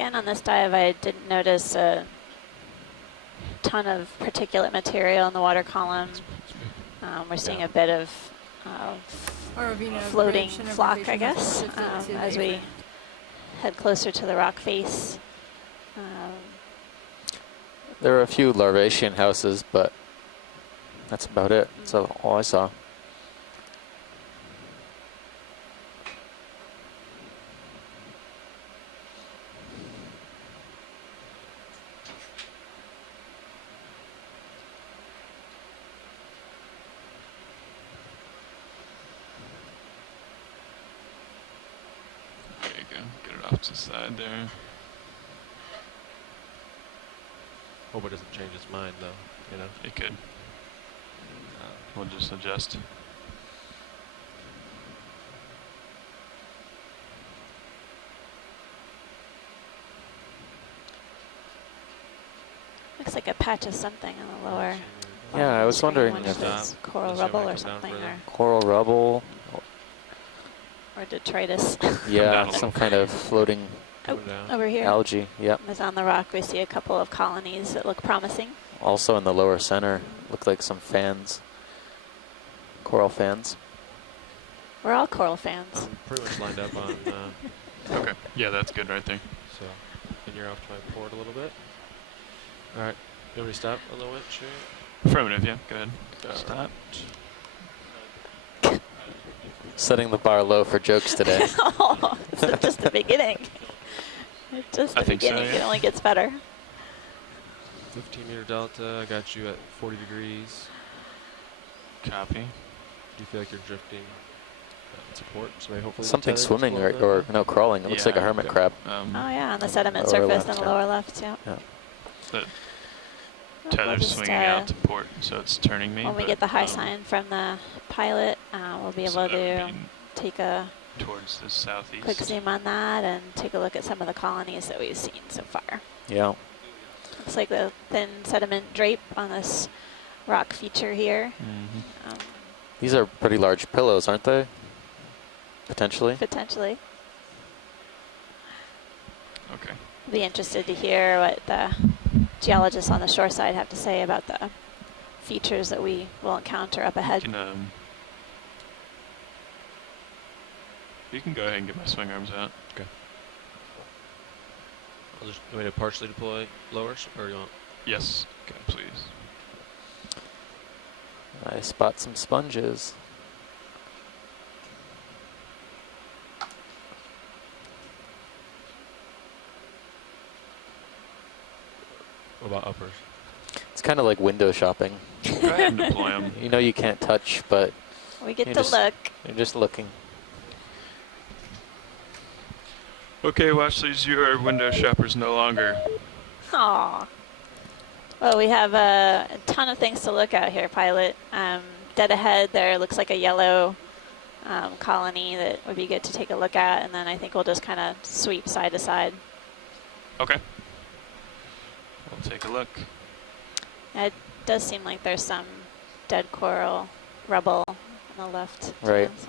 Again, on this dive, I didn't notice a ton of particulate material in the water column. We're seeing a bit of floating flock, I guess, as we head closer to the rock face. There are a few larvacean houses, but that's about it. That's all I saw. There you go. Get it off to the side there. Hope it doesn't change its mind, though. You know, It could. We'll just adjust. Looks like a patch of something on the lower. Yeah, I was wondering if if it's coral rubble or something, or coral rubble. or detritus. Yeah, some kind of floating Over here. algae. Yep. As on the rock, we see a couple of colonies that look promising. Also in the lower center, look like some fans, coral fans. We're all coral fans. I'm pretty much lined up on. Okay. Yeah, that's good right there. So, and you're off to my port a little bit. All right. You want me to stop on the winch? Affirmative, yeah. Go ahead. Stop. Setting the bar low for jokes today. Oh, it's just the beginning. It's just the think so, beginning. yeah. It only gets better. 15-meter delta. I got you at 40 degrees. Copy. Do you feel like you're drifting support? So hopefully Something swimming or no, crawling. It looks like a hermit crab. Oh yeah, on the sediment lower surface left, on the lower left. Yeah. The We'll tether's just, swinging out to port, so it's turning me. When we get the high sign from the pilot, we'll be able to take a towards the southeast. quick zoom on that and take a look at some of the colonies that we've seen so far. Yeah. Looks like the thin sediment drape on this rock feature here. These are pretty large pillows, aren't they? Potentially. Potentially. Okay. Be interested to hear what the geologists on the shore side have to say about the features that we will encounter up ahead. You can go ahead and get my swing arms out. Okay. I'll just want me to partially deploy lowers, or you want? Yes. Okay, please. I spot some sponges. What about uppers? It's kind of like window shopping. Go ahead and deploy them. You know you can't touch, but We get to look. You're just looking. Okay, Watchleys, you are window shoppers no longer. Aw. Well, we have a ton of things to look at here, pilot. Dead ahead there looks like a yellow colony that would be good to take a look at, and then I think we'll just kind of sweep side to side. Okay. We'll take a look. It does seem like there's some dead coral rubble on the left. Right. So.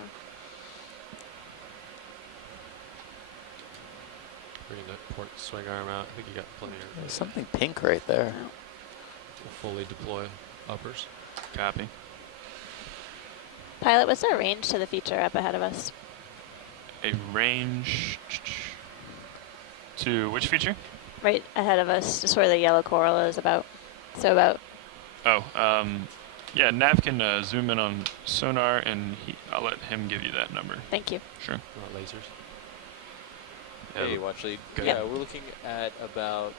Bring that port swing arm out. I think you got plenty of. There's something pink right there. We'll fully deploy uppers. Copy. Pilot, what's our range to the feature up ahead of us? A range to which feature? Right ahead of us, just where the yellow coral is about. So about. Oh, yeah, Nav can zoom in on sonar, and I'll let him give you that number. Thank you. Sure. You want lasers? Hey, watch lead. Good. Yeah, we're looking at about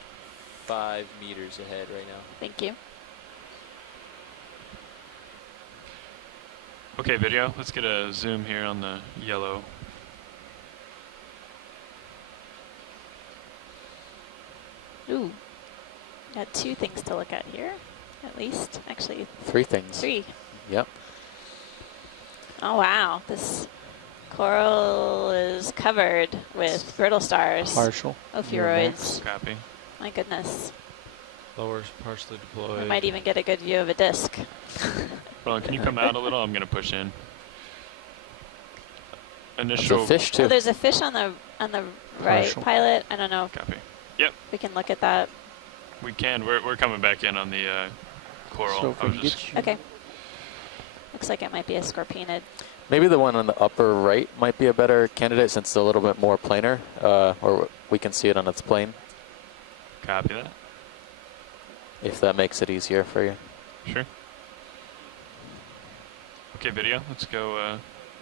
5 meters ahead right now. Thank you. Okay, video. Let's get a zoom here on the yellow. Ooh. Got 2 things to look at here, at least. Actually, 3 things. 3. Yep. Oh, wow. This coral is covered with brittle stars. Partial. Ophiuroids. Copy. My goodness. Lowers partially deployed. We might even get a good view of a disc. Roland, can you come out a little? I'm going to push in. There's Initial. a fish Oh, too. there's a fish on the right, Partial. pilot. I don't know. Copy. Yep, We can look at that. we can. We're coming back in on the coral. So if I we was get just you- Okay. Looks like it might be a scorpionid. Maybe the one on the upper right might be a better candidate since it's a little bit more planar, or we can see it on its plane, copy that. if that makes it easier for you. Sure. Okay, video. Let's go.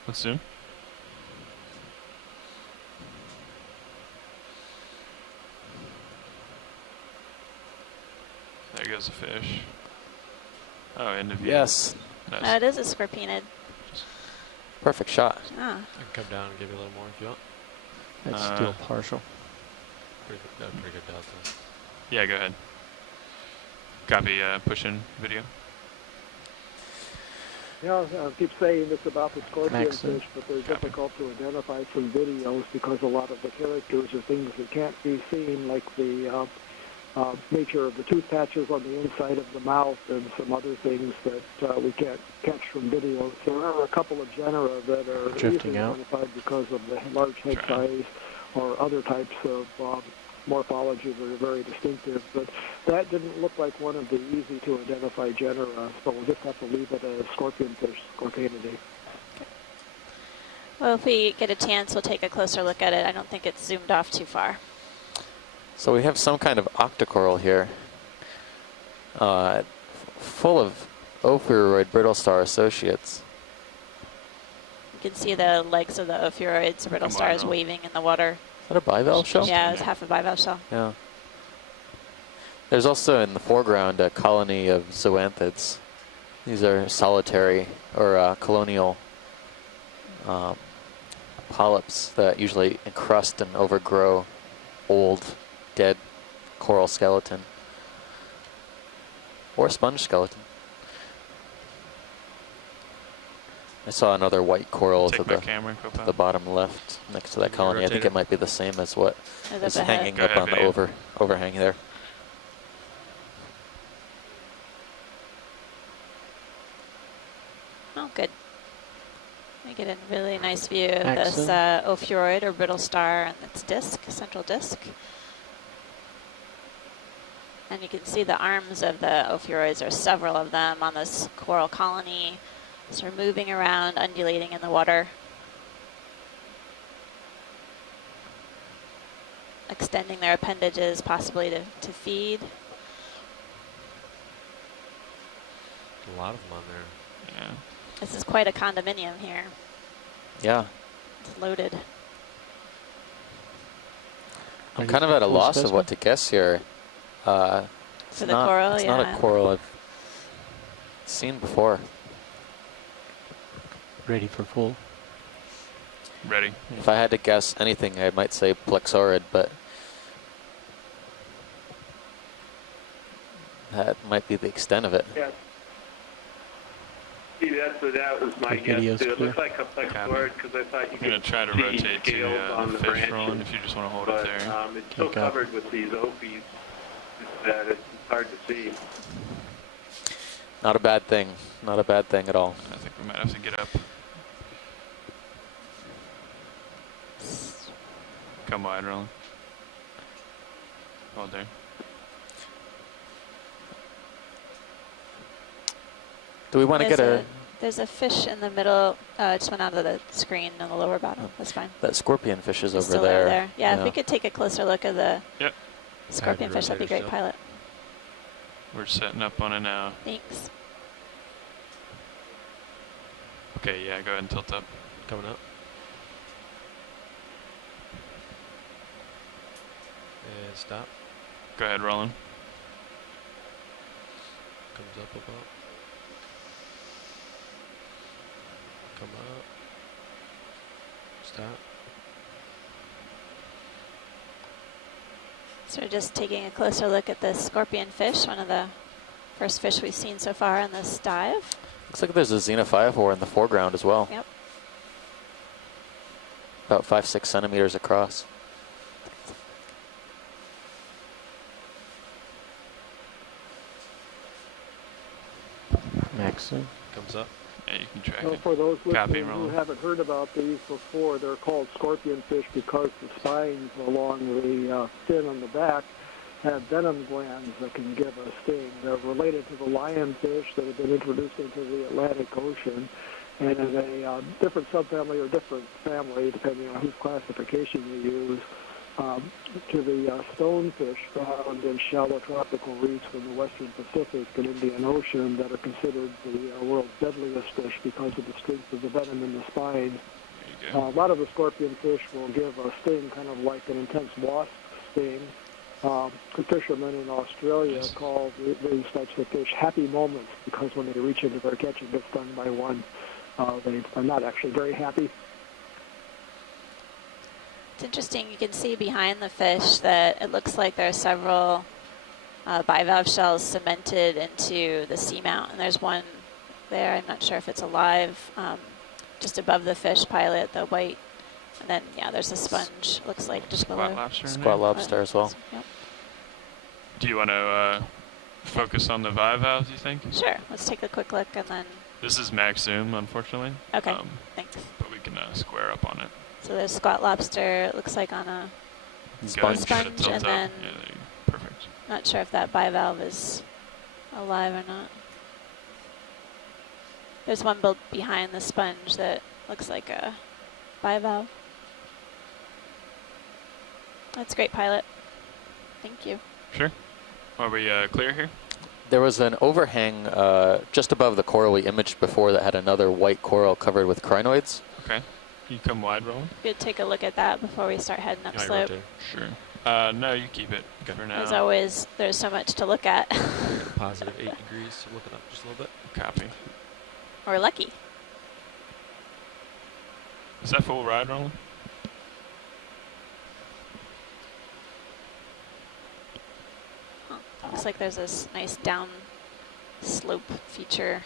Let's zoom. There goes the fish. Oh, end of view. Yes, Nice. Oh, it is a scorpionid. perfect shot. Ah, I can come down and give you a little more if you want. That's Uh, still partial. Pretty good delta. Yeah, go ahead. Copy. Push in video. Yeah, I keep saying this about the scorpion Excellent. fish, but they're difficult to identify from videos because a lot of the characters are things that can't be seen, like the nature of the tooth patches on the inside of the mouth and some other things that we can't catch from videos. There are a couple of genera that are Drifting easily out. identified because of the large head Try. size or other types of morphology that are very distinctive, but that didn't look like one of the easy to identify genera, so we'll just have to leave it as scorpionfish, scorpionidae. well, if we get a chance, we'll take a closer look at it. I don't think it's zoomed off too far. So we have some kind of octocoral here, full of ophiuroid brittle star associates. You can see the legs of the ophiuroids, brittle Come on, stars Al. waving in the water. Is that a bivalve shell? Yeah, it's half a bivalve shell. Yeah. There's also in the foreground a colony of zoanthids. These are solitary or colonial polyps that usually encrust and overgrow old, dead coral skeleton or sponge skeleton. I saw another white coral to Take my the camera and go the bottom left next to that colony. I think rotate it it. might be the same as what It's is up ahead. hanging Go up ahead, on the video. overhang there. Oh, good. We get a really nice view of this Excellent. ophiuroid or brittle star and its disc, central disc. And you can see the arms of the ophiuroids. There are several of them on this coral colony, sort of moving around, undulating in the water, extending their appendages, possibly to feed. A lot of them on there. Yeah. This is quite a condominium here. Yeah. It's loaded. I'm kind of at a full loss of specimen? what to guess here. It's For the not, coral, it's not yeah. a coral I've seen before. Ready for full. Ready. If I had to guess anything, I might say plexaurid, but that might be the extent of it. Yeah. See, that was my The guess video's too. It clear. looks like a plexaurid because I thought you I'm gonna could try to see rotate to scales on the the fish rolling branches, if you just want to hold but it there. it's so Take up. covered with these ophies that it's hard to see. Not a bad thing. Not a bad thing at all. I think we might have to get up. Come wide, Roland. Hold there. Do we want to get There's a fish in the middle. It just went out of the screen in the lower bottom. That's fine. that scorpion fish is It's over still there? Yeah, if we could take a closer look at the Yep. scorpion fish, that'd be great, rotate pilot. We're setting up on it now. Thanks. Okay, yeah, go ahead and tilt up. Coming up. And stop. Go ahead, Roland. Comes up about. Come up. Stop. So we're just taking a closer look at the scorpion fish, one of the first fish we've seen so far in this dive. Looks like there's a xenophyophore in the foreground as well. Yep. About 5-6 centimeters across. Maxim. Comes up. Yeah, you can track So it. for those Copy, listeners who Roland. haven't heard about these before, they're called scorpionfish because the spines along the fin on the back have venom glands that can give a sting. They're related to the lionfish that have been introduced into the Atlantic Ocean, and in a different subfamily or different family, depending on whose classification you use, to the stonefish found in shallow tropical reefs in the western Pacific and Indian Ocean that are considered the world's deadliest fish because of the strength of the venom in the spine. There you go. A lot of the scorpionfish will give a sting kind of like an intense wasp sting. The fishermen in Australia call these types of fish happy moments because when they reach into their catch and get stung by one, they are not actually very happy. It's interesting, you can see behind the fish that it looks like there are several bivalve shells cemented into the seamount, and there's one there, I'm not sure if it's alive, just above the fish pilot, the white, and then, yeah, there's a sponge, looks like just Squat below. lobster in Squat there. lobster as well. Yep. Do you want to focus on the bivalves, you think? Sure, let's take a quick look and then, This is max zoom, unfortunately. okay, thanks. But we can square up on it. So there's squat lobster, it looks like on a, Sponge. Go ahead, give it a Sponge, tilt and up. then- Yeah, there you go. Perfect. not sure if that bivalve is alive or not. There's one built behind the sponge that looks like a bivalve. That's great, pilot. Thank you. Sure. Are we clear here? There was an overhang just above the coral we imaged before that had another white coral covered with crinoids. Okay. Can you come wide, Roland? Good, take a look at that before we start heading Yeah, upslope. rotate. Sure. No, you keep it for now. As always, there's so much to look at. Positive 8 degrees. So looking up just a little bit. Copy. We're lucky. Is that full ride, Roland? Huh. Looks like there's this nice down slope feature.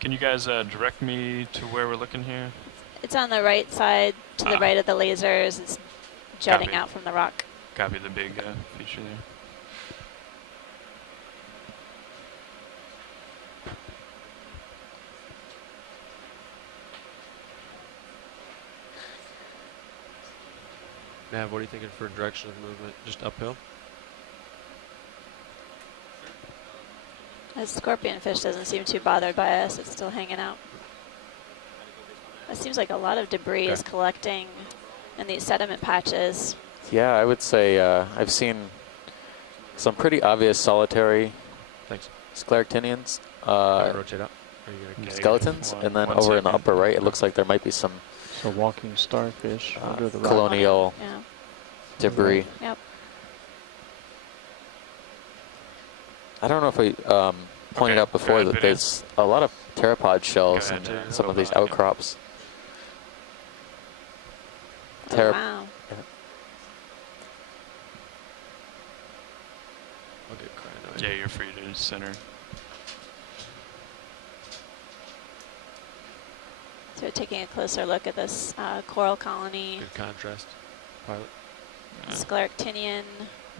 Can you guys direct me to where we're looking here? It's on the right side, to the right of the lasers. It's jutting Copy. out from the rock. Copy the big feature there. Nav, what are you thinking for direction of movement? Just uphill? The scorpionfish doesn't seem too bothered by us. It's still hanging out. It seems like a lot of debris is collecting in these sediment patches. Yeah, I would say I've seen some pretty obvious solitary Thanks. scleractinians, Rotate up. Are you gonna Yeah, skeletons, one- and then one over in the second. upper right, it looks like there might be some So walking starfish under the rock. colonial Yeah. debris. Yep. I don't know if we pointed Okay, out before go that ahead, there's a lot of pteropod shells Go in ahead, some of these yeah. outcrops. Oh, Terra- wow. I'll get crinoid. Yeah, you're free to center. So taking a closer look at this coral colony, Good contrast. Pilot. Scleractinian,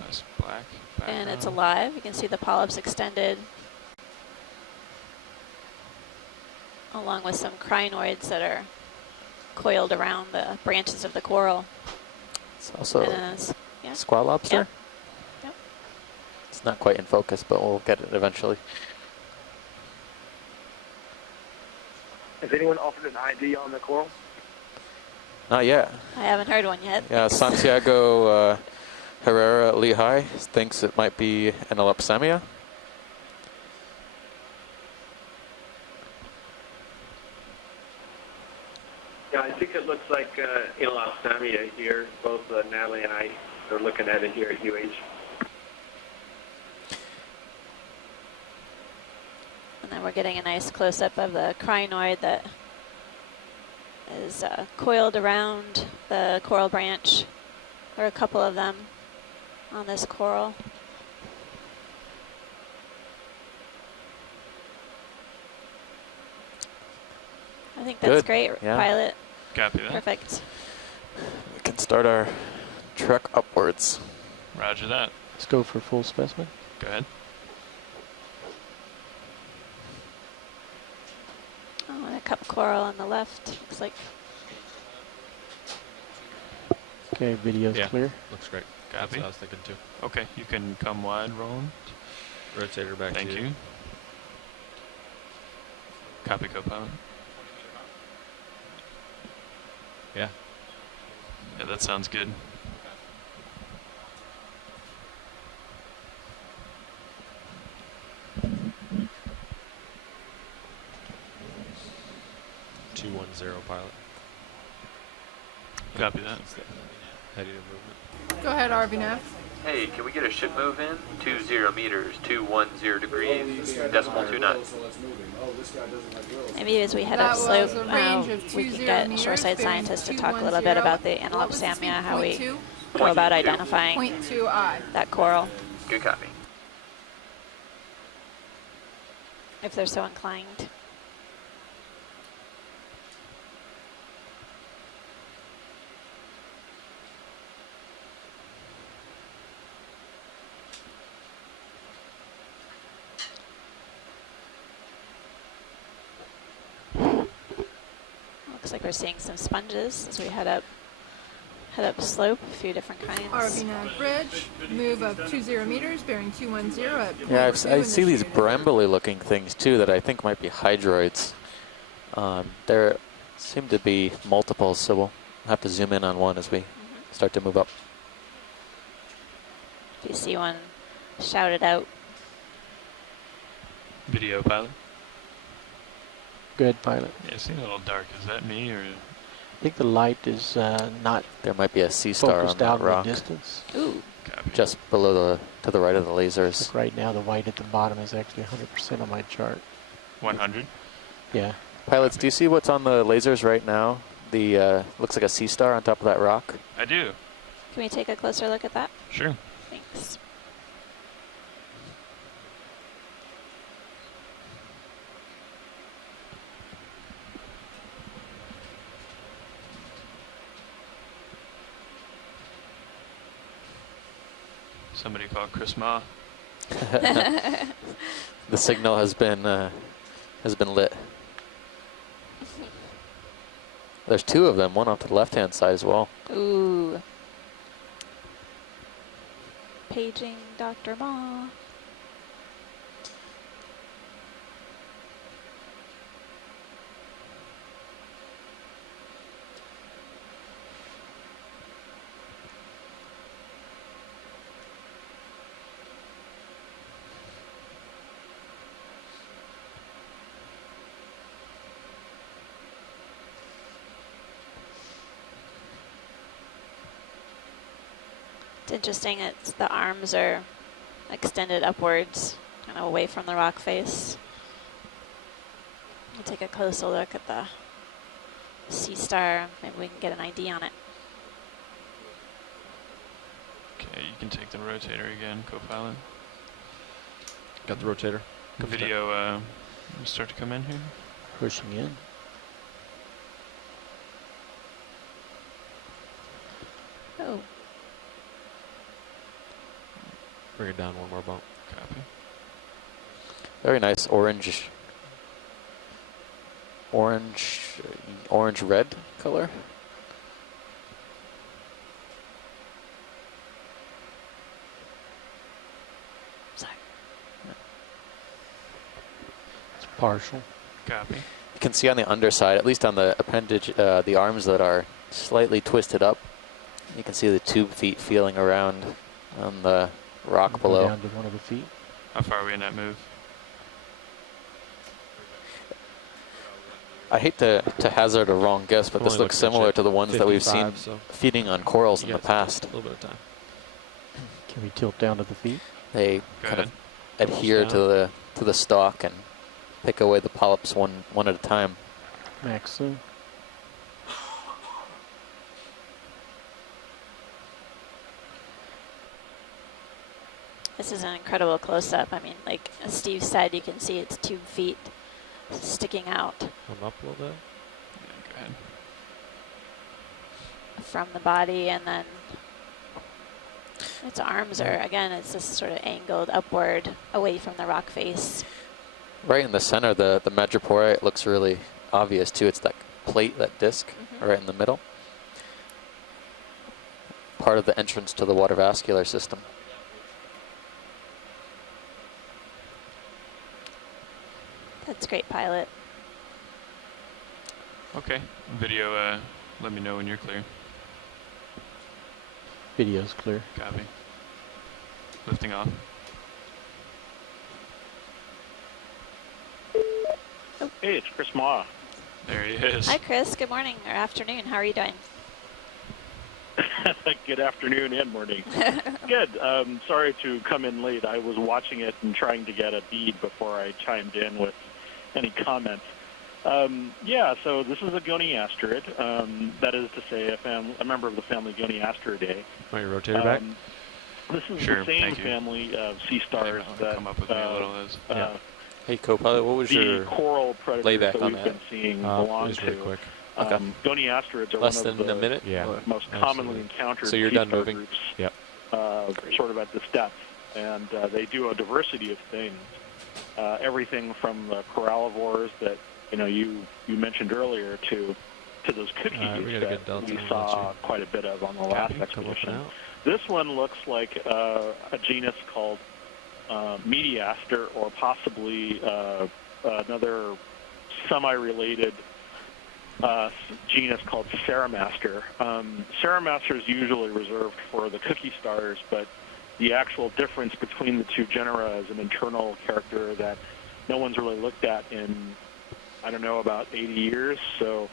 Nice black and it's background. alive. You can see the polyps extended, along with some crinoids that are coiled around the branches of the coral. It's also And, yeah. squat lobster. Yep. It's not quite in focus, but we'll get it eventually. Has anyone offered an ID on the coral? Not yet. I haven't heard one yet. Yeah, Santiago Herrera Lehigh thinks it might be an Elepsemia. Yeah, I think it looks like Elepsemia here. Both Natalie and I are looking at it here at UH. And then we're getting a nice close-up of the crinoid that is coiled around the coral branch. There are a couple of them on this coral. I think that's Good. great, Yeah. pilot. Copy that. Perfect. We can start our trek upwards. Roger that. Let's go for full specimen. Go ahead. Oh, and a cup coral on the left. Looks like. Okay, video's Yeah. clear. Looks great. Copy. That's what I was thinking too. Okay, you can come wide, Roland. Rotator back Thank to you. Copy, co-pilot. Yeah. Yeah, that sounds good. pilot. Copy that. Heading to movement. Go ahead, RV Hey, can we get a ship move in? 20 meters, 210 degrees, decimal 2 knots. Maybe as we head That upslope, was a range of we can 20 get meters, shoreside bearing scientists to talk a little bit 210. about the What antelope was the speed? samia, how we 0.2? go about 0.2. identifying 0.2I. that coral, Good copy. if they're so inclined. Looks like we're seeing some sponges as we head up slope, a few different kinds. RV bridge, move of 20 meters, bearing 210 at point Yeah, two I in see the these shooter. brambly looking things too that I think might be hydroids. There seem to be multiples, so we'll have to zoom in on one as we start to move up. If you see one, shout it out. Video pilot. Good, pilot. Yeah, it seems a little dark. Is that me or? I think the light is not There might be a sea star on focused that out in rock, the distance. Ooh, Copy. just below to the right of the lasers. Like right now, the white at the bottom is actually 100% on my chart. 100. Yeah. Pilots, do you see what's on the lasers right now? The looks like a sea star on top of that rock. I do. can we take a closer look at that? Sure. Thanks. Somebody call Chris Ma. The signal has been lit. There's two of them, one off to the left-hand side as well. Ooh. Paging Dr. Ma. It's interesting, the arms are extended upwards, kind of away from the rock face. We'll take a closer look at the sea star, maybe we can get an ID on it. Okay, you can take the rotator again, co-pilot. Got the rotator. Video start to come in here. Pushing in. Oh, Bring it down one more bump. Copy. Very nice orange red color. sorry. It's partial. Copy. You can see on the underside, at least on the appendage, the arms that are slightly twisted up. You can see the tube feet feeling around on the rock Go below. down to one of the feet. How far are we in that move? I hate to hazard a wrong guess, but Only this looks looks like similar ship to the ones that we've seen 55, so feeding on corals in you the got past. A little bit of time. Can we tilt down to the feet? They Go kind ahead. of adhere to the stalk and pick away the polyps one at a time. Max soon. This is an incredible close-up. I mean, like as Steve said, you can see its tube feet sticking out Come up a little bit. Yeah, go ahead. from the body, and then its arms are, again, it's just sort of angled upward away from the rock face. Right in the center, the madreporiate looks really obvious too. It's that plate, that disc, right in the middle. Part of the entrance to the water vascular system. That's great, pilot. Okay. Video, let me know when you're clear. Video's clear. Copy. Lifting off. Hey, it's Chris Ma. There he is. Hi, Chris. Good morning or afternoon. How are you doing? Good afternoon and morning. Good. Sorry to come in late. I was watching it and trying to get a bead before I chimed in with any comments. Yeah, so this is a Goniasterid. That is to say, a member of the family Goniasteridae. Might you rotate it back? This is Sure, the same thank you. family of sea stars that come up with me a little as Hey, co-pilot, what was the your coral predators layback that on we've that? been seeing belong Just to. really quick. Goniasterids are Less one of than the a minute? most commonly encountered So you're sea done star moving? groups, Yep. sort of at this depth. And they do a diversity of things. Everything from the corallivores that you mentioned earlier to those cookies we got a that good delta we on saw that, quite a bit of on the last Come up and expedition. out. This one looks like a genus called Mediaster, or possibly another semi-related genus called Ceramaster. Ceramaster is usually reserved for the cookie stars, but the actual difference between the two genera is an internal character that no one's really looked at in, I don't know, about 80 years. So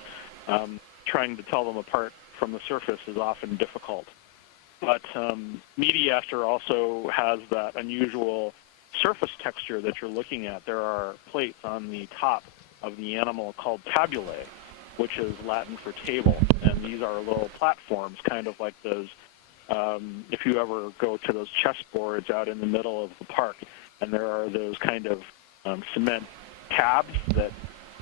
trying to tell them apart from the surface is often difficult. But Mediaster also has that unusual surface texture that you're looking at. There are plates on the top of the animal called tabulae, which is Latin for table. And these are little platforms, kind of like those, if you ever go to those chessboards out in the middle of the park, and there are those kind of cement tabs that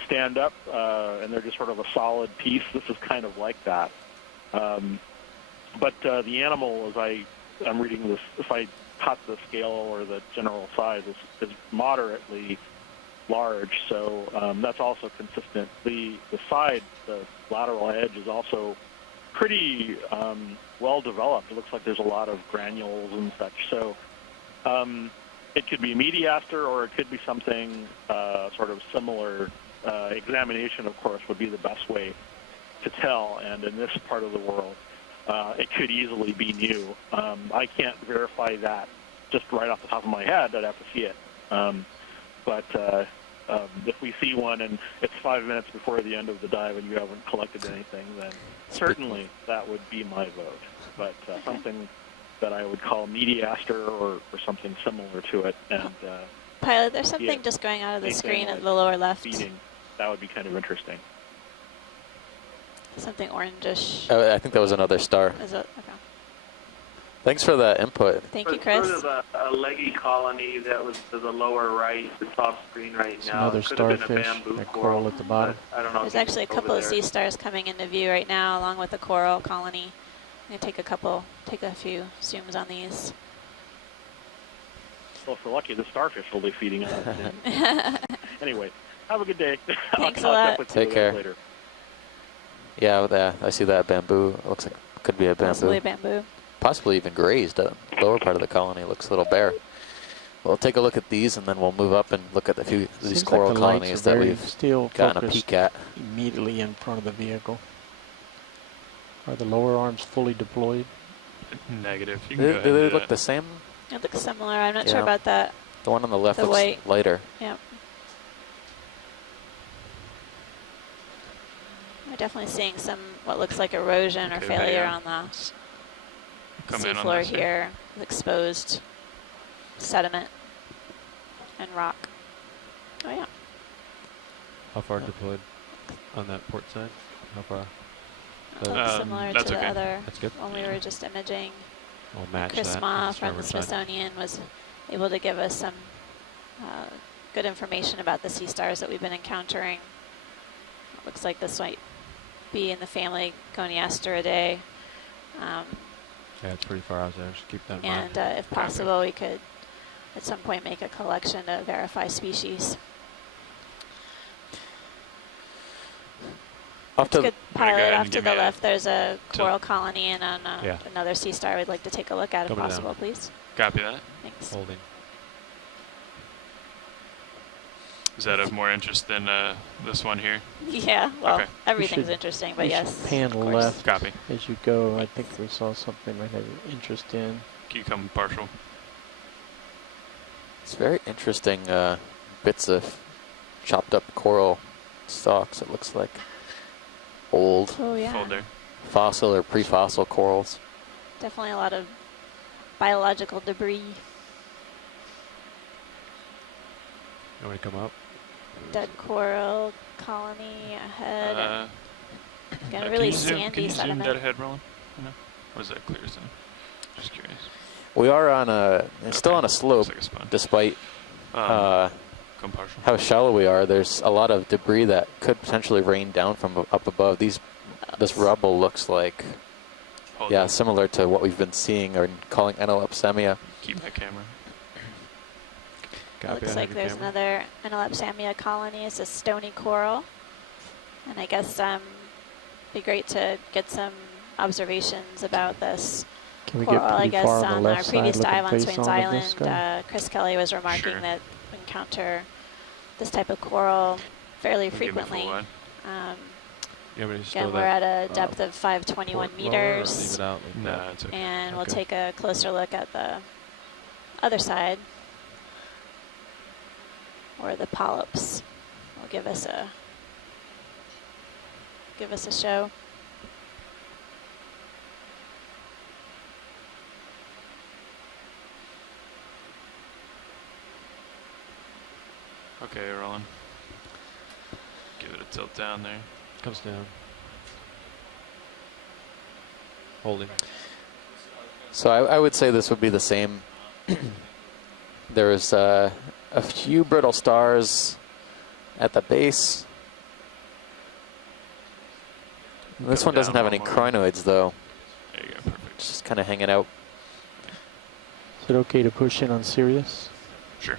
stand up, and they're just sort of a solid piece. This is kind of like that. But the animal, as I'm reading this, if I cut the scale or the general size, is moderately large, so that's also consistent. The side, the lateral edge, is also pretty well developed. It looks like there's a lot of granules and such. So it could be Mediaster, or it could be something sort of similar. Examination, of course, would be the best way to tell, and in this part of the world, it could easily be new. I can't verify that just right off the top of my head. I'd have to see it. But if we see one and it's 5 minutes before the end of the dive and you haven't collected anything, then certainly that would be my vote. But something that I would call Mediaster or something similar to it. And Pilot, there's something just going out of the screen at the lower left. feeding, that would be kind of interesting. Something orangish. I think that was another star. Is it? Okay. Thanks for that input. Thank you, Chris. Sort of a leggy colony that was to the lower right, the top screen right It's now. another It could have been a starfish, bamboo that coral at the bottom. I don't know. There's if actually a it's couple over of there. sea stars coming into view right now, along with the coral colony. I'm gonna take a few zooms on these. Well, if we're lucky, the starfish will be feeding on us. Anyway, have a good day. Thanks I'll a lot. check with you Take care. later. Yeah, I see that bamboo. It looks like it could be a bamboo. Possibly bamboo. Possibly even grazed. The lower part of the colony looks a little bare. We'll take a look at these, and then we'll move up and look at a few of these Seems coral like the lights colonies are that very we've still gotten a focused peek at. immediately in front of the vehicle. Are the lower arms fully deployed? Negative. You can Do go ahead and they do look that. the same? It looks similar. I'm not sure Yeah. about that. The one on the left The looks white. lighter. Yeah. We're definitely seeing some what looks like erosion or Okay, failure yeah. on the Come in on seafloor this here with exposed sediment and rock. Oh yeah. How far deployed on that port side? How far? That looks similar to that's the okay. other That's good. one we were just imaging. We'll match Chris that. Ma on from the starboard side. Smithsonian was able to give us some good information about the sea stars that we've been encountering. It looks like this might be in the family Goniasteridae. Yeah, it's pretty far out there. Just keep that in mind. And if possible, we could at some point make a collection to verify species. Off It's to good, Go ahead pilot. and Off to give the me a left, there's a tilt. coral colony and Yeah. another sea star we'd like to take a look at if Coming down. possible, please. Copy that. Thanks. Holding. Is that of more interest than this one here? Yeah, well, Okay. everything's should- interesting, but you should yes. pan of course. left. Copy. As you go, I think we saw something I might have interest in. Can you come partial? It's very interesting bits of chopped up coral stalks. It looks like old Oh, yeah. Folder. fossil or pre-fossil corals. Definitely a lot of biological debris. You want to come up? Dead coral colony ahead. and again, can really you zoom, sandy can you zoom sediment. dead ahead, Roland? No? Or is that clear as in? Just curious. We are on still on a slope, Looks like a spawn. despite Come partial. how shallow we are. There's a lot of debris that could potentially rain down from up above. This rubble looks like, Hold yeah, on. similar to what we've been seeing or calling Enelopsemia. Keep my camera. Copy, Looks I like have your there's camera. another Enelopsemia colony. It's a stony coral. And I guess be great to get some observations about this Can we coral. get I pretty guess far on on the our left side previous looking dive on face Swains onto Island, this guy? Chris Kelly was remarking Sure. that we encounter this type of coral fairly Give me full frequently. wide. You want me to Again, show we're that, at a depth of 521 port lower, or meters. Leave it out like Nah, that? it's okay. And we'll Okay. take a closer look at the other side, or the polyps. Will give us a show. Okay, Roland. Give it a tilt down there. Comes down. Holding. So I would say this would be the same. There's a few brittle stars at the base. This Come one doesn't down have any one more. crinoids though. There you go, perfect. It's just kind of hanging out. Is it okay to push in on Sirius? Sure.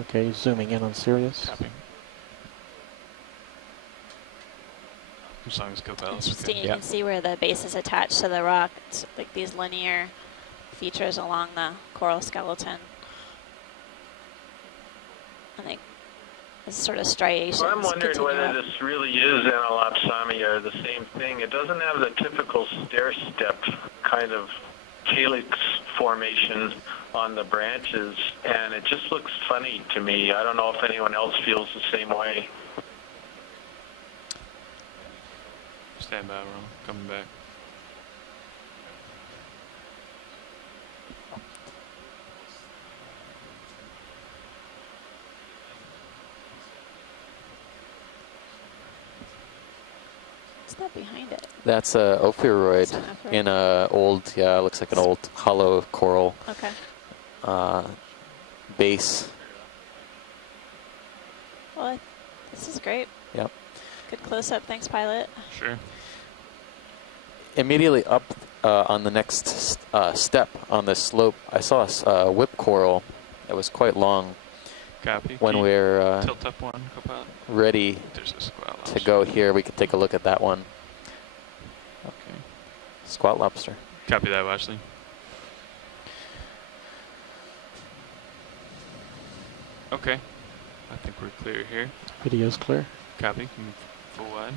Okay, zooming in on Sirius. Copy. As long as co-pilot's Interesting, okay. you Yeah. can see where the base is attached to the rock. It's like these linear features along the coral skeleton. And they, this sort of striations. Well, I'm wondering continue whether up. this really is Enelopsamia or the same thing. It doesn't have the typical stair-step kind of calyx formation on the branches, and it just looks funny to me. I don't know if anyone else feels the same way. Stand by, Roland. Coming back. What's that behind it? That's a ophiuroid It's an ophiuroid. in a old, yeah, it looks like an old hollow coral Okay. base. Well, this is great. Yep. Good close-up. Thanks, pilot. Sure. Immediately up on the next step on this slope, I saw a whip coral that was quite long. Copy. When Can you we're tilt up one, co-pilot. ready There's a squat to lobster. go here, we could take a look at that one. Okay. Squat lobster. Copy that, Washley. Okay. I think we're clear here. Video's clear. Copy. Full wide.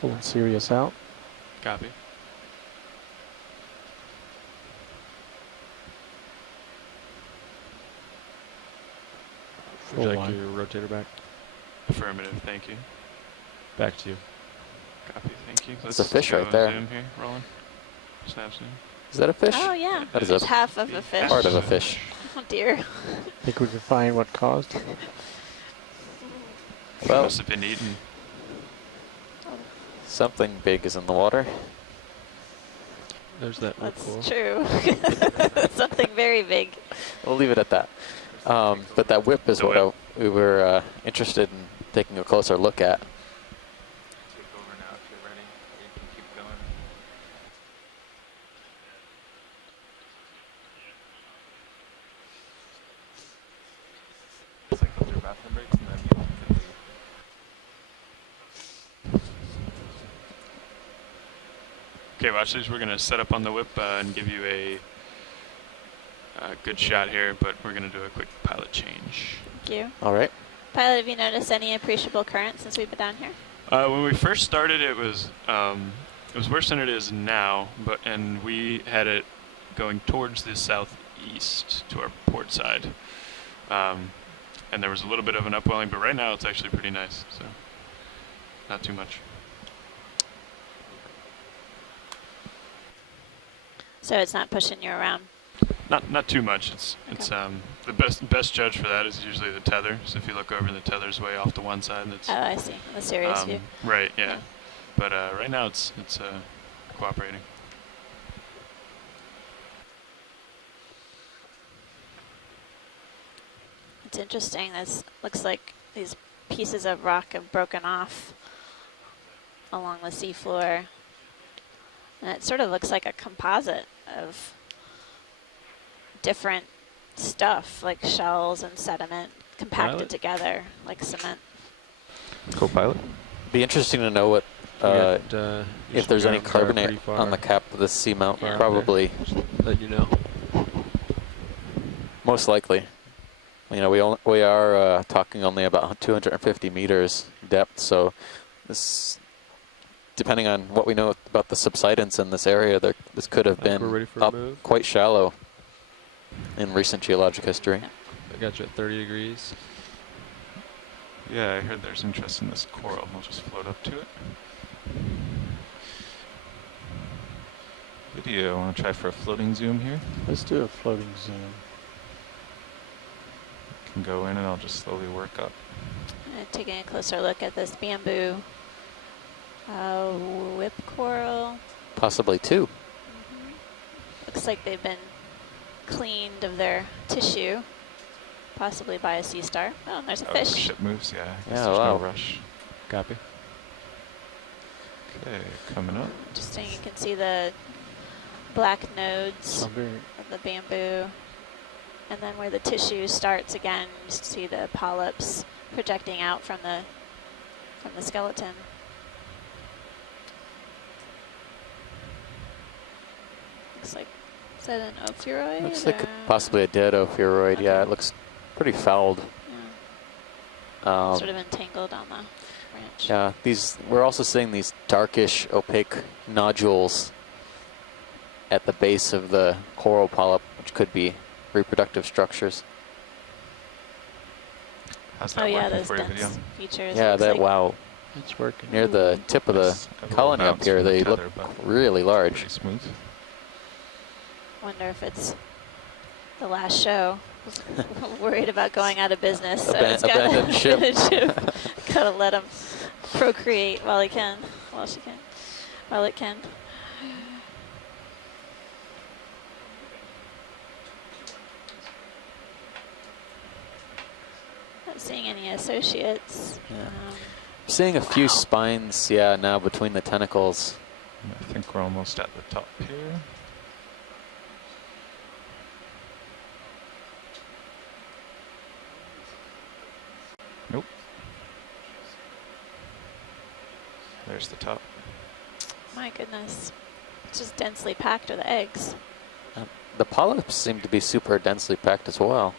Pulling Sirius out. Copy. Would you Full like line. your rotator back? Affirmative. Thank you. Back to you. Copy. Thank you. It's a Let's fish go right and there. Zoom here, Roland. Snap zoom. Is that a fish? Oh, yeah. That is It's a half of a fish. part of a fish. Oh, dear. Think we can find what caused it? Well, Must have been eaten. something big is in the water. There's that whip coral. That's true. Something very big. We'll leave it at that. But that whip is The what whip. we were interested in taking a closer look at. Take over now if you're ready. You can keep going. It's like those are bathroom breaks and then you can leave. Okay, watch these. We're going to set up on the whip and give you a good shot here, but we're going to do a quick pilot change. Thank you. All right. Pilot, have you noticed any appreciable current since we've been down here? When we first started, it was worse than it is now, and we had it going towards the southeast to our port side, and there was a little bit of an upwelling, but right now it's actually pretty nice, so not too much. So it's not pushing you around? Not too much. It's the best judge for that is usually the tether. So if you look over, the tether's way off to one side. And it's, oh, I see. The serious view. Right. Yeah. But right now it's cooperating. It's interesting. This looks like these pieces of rock have broken off along the seafloor, and it sort of looks like a composite of different stuff, like shells and sediment compacted together like cement. Co-pilot. Be interesting to know what if there's any carbonate on the cap of the seamount. Yeah. Probably. Let you know. Most likely. You know, we are talking only about 250 meters depth, so this, depending on what we know about the subsidence in this area, this could have been up quite shallow in recent geologic history. I got you at 30 degrees. Yeah, I heard there's interest in this coral. We'll just float up to it. Video, want to try for a floating zoom here? Let's do a floating zoom. Can go in and I'll just slowly work up. Taking a closer look at this bamboo whip coral. Possibly two. Looks like they've been cleaned of their tissue, possibly by a sea star. Oh, and there's a fish. The ship moves, yeah. I guess Yeah, there's wow. no rush. Copy. Okay, coming up. Interesting. You can see the black nodes So very of the bamboo. And then where the tissue starts again, you see the polyps projecting out from the skeleton. Looks like, is that an ophiuroid? Looks like possibly a dead ophiuroid. Okay. Yeah, it looks pretty fouled. Yeah. Sort of entangled on the branch. Yeah, we're also seeing these darkish, opaque nodules at the base of the coral polyp, which could be reproductive structures. How's that Oh yeah, working those for your dense video? features. Yeah, Looks that like wow. it's working. Near the tip of the Nice. A little colony up bounce here, from the they look tether, but really large. pretty smooth. Wonder if it's the last show. Worried about going out of business. So it's got Abandoned ship. Gotta let him procreate while he can, while she can, while it can. Not seeing any associates. Yeah. Seeing a few spines, yeah, now between the tentacles. I think we're almost at the top here. Nope. There's the top. My goodness. It's just densely packed with eggs. The polyps seem to be super densely packed as well.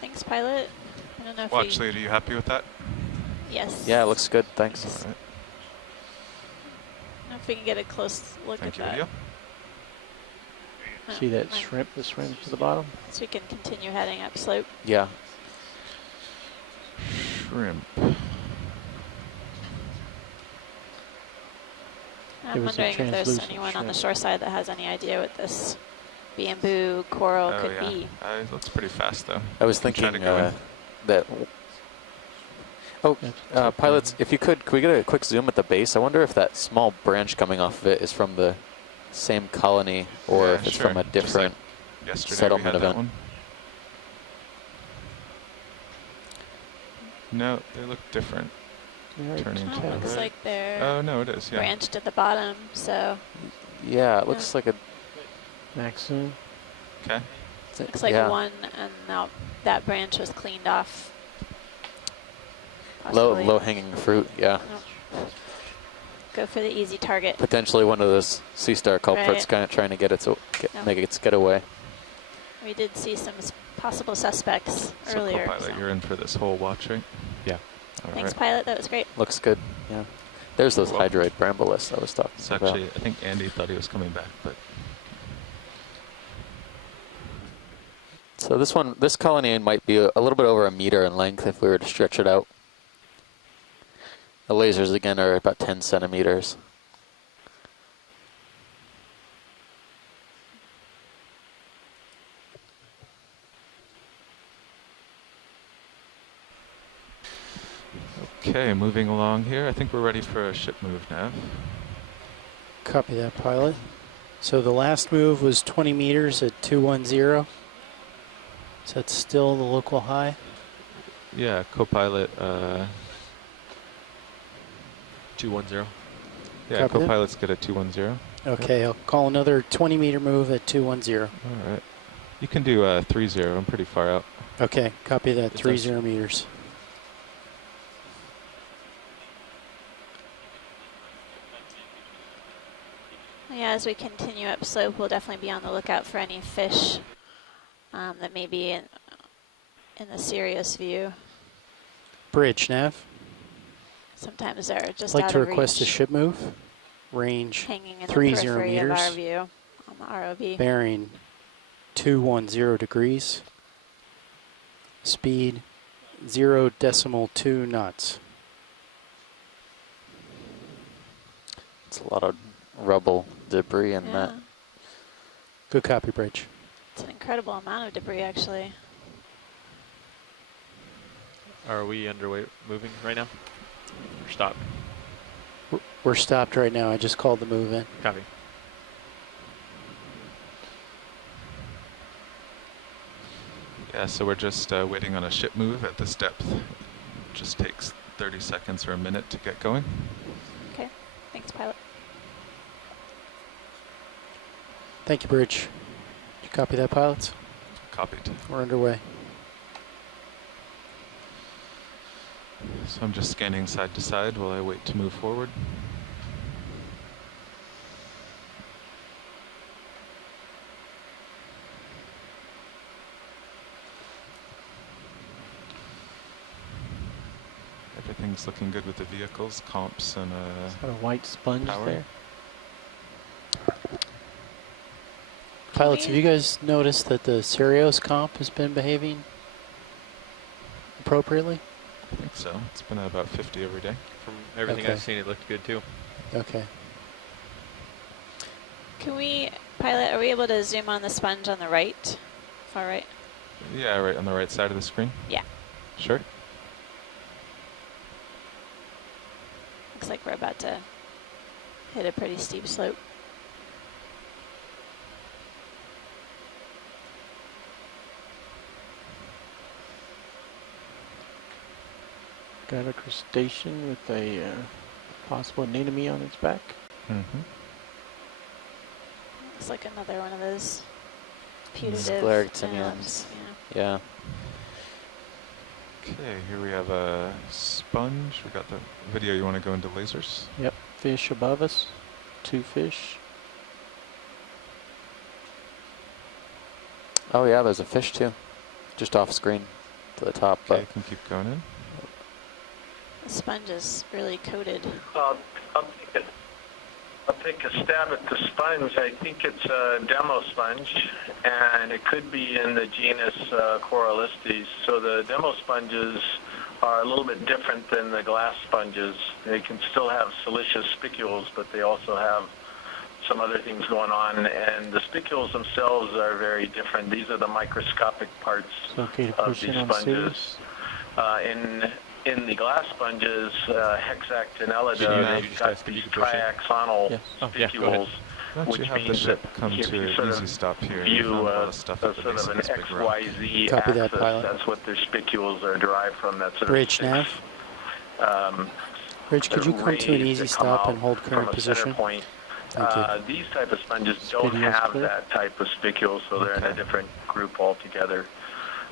Thanks, pilot. I don't know if Watch you... lead, are you happy with that? Yes. Yeah, it looks good, thanks. All right. I don't know if we can get a close look Thank at you, that. video. Oh, See that fine. shrimp, the shrimp to the bottom? So we can continue heading up slope. Yeah. Shrimp. I'm was a wondering if there's translucent anyone on the shrimp. shore side that has any idea what this bamboo coral Oh, could yeah. be. It looks pretty fast, though. I was Try thinking to go in. that. Oh, pilots, if you could we get a quick zoom at the base? I wonder if that small branch coming off of it is from the same colony or Yeah, if it's sure. from a Just different like yesterday settlement we had event. that one. No, they look different. Turning to Oh, the looks right. like they're Oh, no, it is, yeah. branched at the bottom, so Yeah, it looks like a Max zoom. Okay. Looks like yeah. one, and now that branch was cleaned off. Low hanging fruit, yeah. Nope. Go for the easy target. Potentially one of those sea star culprits, Right. kind of trying to get its Nope. make its getaway. We did see some possible suspects So earlier. co-pilot, you're in for this whole watch, right? Yeah. All Thanks, right. pilot. That was great. Looks good, yeah. There's those You're welcome. hydroid brambolus I was talking So about. actually, I think Andy thought he was coming back, but So this colony might be a little bit over 1 meter in length if we were to stretch it out. The lasers again are about 10 centimeters. okay, moving along here. I think we're ready for a ship move now. Copy that, pilot. So the last move was 20 meters at 210. So that's still the local high. Yeah, co-pilot. 210. Yeah, Copy that. co-pilot's good at 210. Okay, I'll call another 20 meter move at 210. All right. You can do 30. I'm pretty far out. Okay, copy that, It's 30 meters. Yeah, as we continue upslope, we'll definitely be on the lookout for any fish that may be in the Sirius view. Bridge, nav. Sometimes they're just I'd like out to of request a reach, ship move. Range hanging in the 30 periphery of our meters. view on the ROV. Bearing 210 degrees. Speed 0.2 knots. It's a lot of rubble, debris in that. Yeah, Good copy, bridge. it's an incredible amount of debris, actually. Are we underway moving right now? Or stop? We're stopped right now. I just called the move in. Copy. Yeah, so we're just waiting on a ship move at this depth. Just takes 30 seconds or a minute to get going. Okay, thanks, pilot. Thank you, bridge. Did you copy that, pilots? Copied. We're underway. So I'm just scanning side to side while I wait to move forward. Everything's looking good with the vehicles, comps, and Is that a white sponge power. there? Pilots, have you guys noticed that the Sirius comp has been behaving appropriately? I think so. It's been at about 50 every day. From everything Okay. I've seen, it looked good too. Okay. Can we, pilot, are we able to zoom on the sponge on the right? Far right? Yeah, right on the right side of the screen. Yeah. Sure. Looks like we're about to hit a pretty steep slope. Got a crustacean with a possible anemone on its back. Mm-hmm. Looks like another one of those putative Scleractinians. Yeah. Yeah. Okay, here we have a sponge. We got the video. You want to go into lasers? Yep, fish above us. 2 fish. Oh yeah, there's a fish too. Just off screen to the top. Okay, you can keep going in. The sponge is really coated. I'll take a stab at the sponge. I think it's a demo sponge, and it could be in the genus Corallistes. So the demo sponges are a little bit different than the glass sponges. They can still have siliceous spicules, but they also have some other things going on, and the spicules themselves are very different. These are the microscopic parts So okay to of push these in on the sponges. Sirius. In the glass sponges, Hexactinellida, Can you they've got can you these push in? triaxonal Yes. Oh, yeah, go ahead. spicules, Why don't which you have the means ship that come if to you an sort easy of stop here? view Found a lot a of stuff sort at the of base an of this big rock. XYZ Copy that, axis. pilot. That's what their spicules are derived from. That sort Bridge of nav. um, Bridge, could you come to an rays easy that come stop out and hold from current a center position? point Thank you. These type of sponges don't Video's have clear. that type of spicule, so they're in a different group altogether.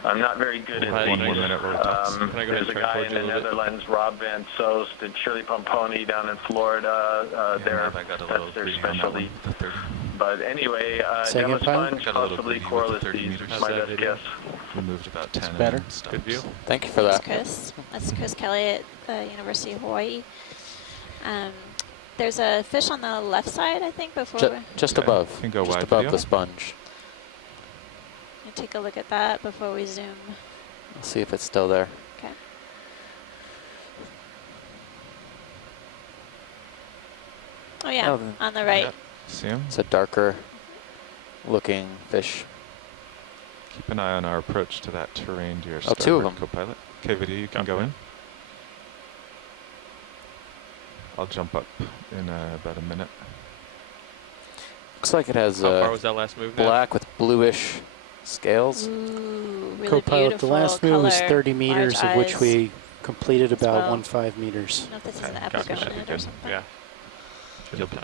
I'm not very good We'll at have these. 1 minute where it talks. Can I go ahead There's and a turn guy towards in you the a little bit? Netherlands, Rob Van Soest, and Shirley Pomponi down in Florida. I got a little That's their greedy on that specialty. one, the 30. But anyway, Second demo pilot? sponge, Got a little possibly greedy with the coralus 30 seeds, meters. is How's my that best video? guess. We moved about 10 better. and stopped. Good view. Thank you for That's that. Chris. That's Chris Kelly at the University of Hawaii. There's a fish on the left side, I think, before we Just Okay. above. Can go Just wide above video. the sponge. take a look at that before we zoom. Let's see if it's still there. Okay. Oh yeah, Oh, then- on the right. Yep. See him? It's a darker looking fish. Keep an eye on our approach to that terrain to your Oh, two of starboard them. co-pilot. Okay, video, you can go in. I'll jump up in about a minute. Looks like it has How far was that last move now? black with bluish scales. Ooh, really Co-pilot, the beautiful last move was color, 30 meters, large of which eyes. we completed about well. 1.5 meters. I don't know if this is Okay, an gotcha. Should be epigonid or good. something. Yeah. You'll be,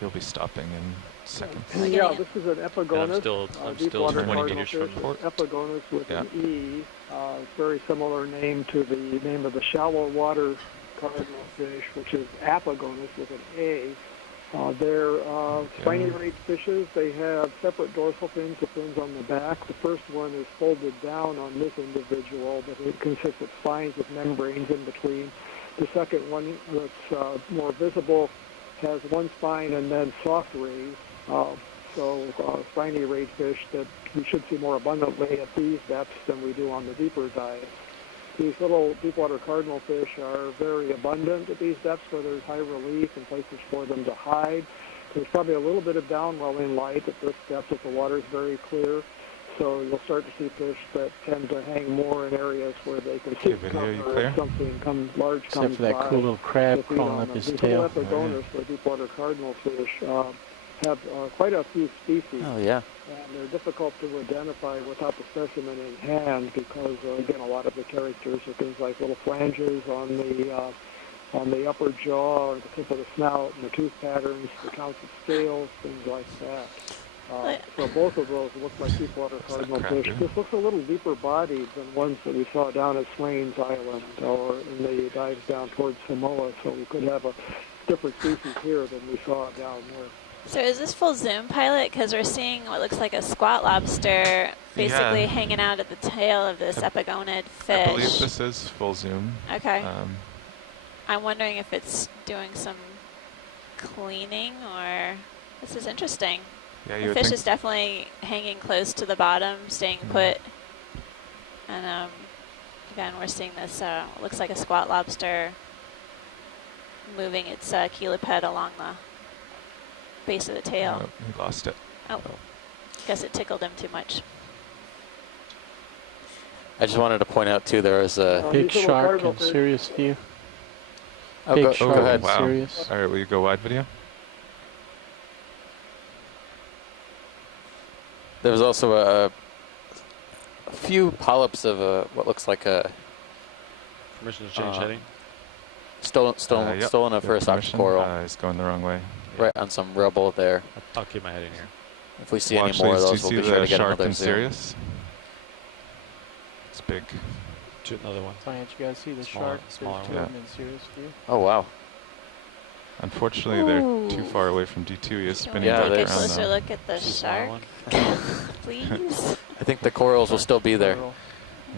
you'll be stopping in seconds. We're Yeah, getting this is an epigonus. I'm deep still water 20 cardinal meters from fish, port. Epigonus with Yeah. an E. Very similar name to the name of the shallow water cardinal fish, which is Apogonus with an A. They're spiny rayed fishes. They have separate dorsal fins, the fins on the back. The first one is folded down on this individual, but it consists of spines with membranes in between. The second one, that's more visible, has one spine and then soft rays. Spiny rayed fish that we should see more abundantly at these depths than we do on the deeper dives. These little deepwater cardinal fish are very abundant at these depths where there's high relief and places for them to hide. There's probably a little bit of downwelling light at this depth if the water is very clear. So you'll start to see fish that tend to hang more in areas where they can see video, you cover clear? if something large Except comes for that by. cool little crab to feed crawling on up them. his These tail. little epigonus, the deepwater cardinal fish, have quite a few species. Oh yeah. And they're difficult to identify without the specimen in hand because, again, a lot of the characters are things like little flanges on the upper jaw or the tip of the snout and the tooth patterns, the counts of scales, things like that. So both of those look like deepwater cardinal fish. crap, This looks a little deeper bodied than ones that we saw down at Swain's Island or in the dives down towards Samoa. So we could have a different species here than we saw down there. So is this full zoom, pilot? Because we're seeing what looks like a squat lobster basically Yeah. hanging out at the tail of this epigonid fish. I believe this is full zoom. Okay. I'm wondering if it's doing some cleaning or... This is interesting. Yeah, you The would fish think is definitely hanging close to the bottom, staying put. And again, we're seeing this, looks like a squat lobster moving its cheliped along the base of the tail. Oh, we lost it. Oh, guess it tickled him too much. I just wanted to point out too, there is a Big these little shark cardinal in fish- serious view. oh, Big go shark ahead. in wow. serious. All right, will you go wide video? There's also a few polyps of what looks like a Permission to change heading? stolen Yep, stolen a you have first permission. coral It's going the wrong way. right on some rubble there. I'll keep my heading here. If we see Watch any more of these. Do those, you we'll see be sure the to get shark another in zoom. Sirius? It's big. Shoot another one. Can't you guys see the Smaller- shark? smaller There's two one. of them in serious view. Oh wow. Unfortunately, they're too far away from D2. He is Do you spinning Yeah, want back to take a there's- around closer though. look at the See a smaller shark, one? please? I think the corals will still be there. Coral.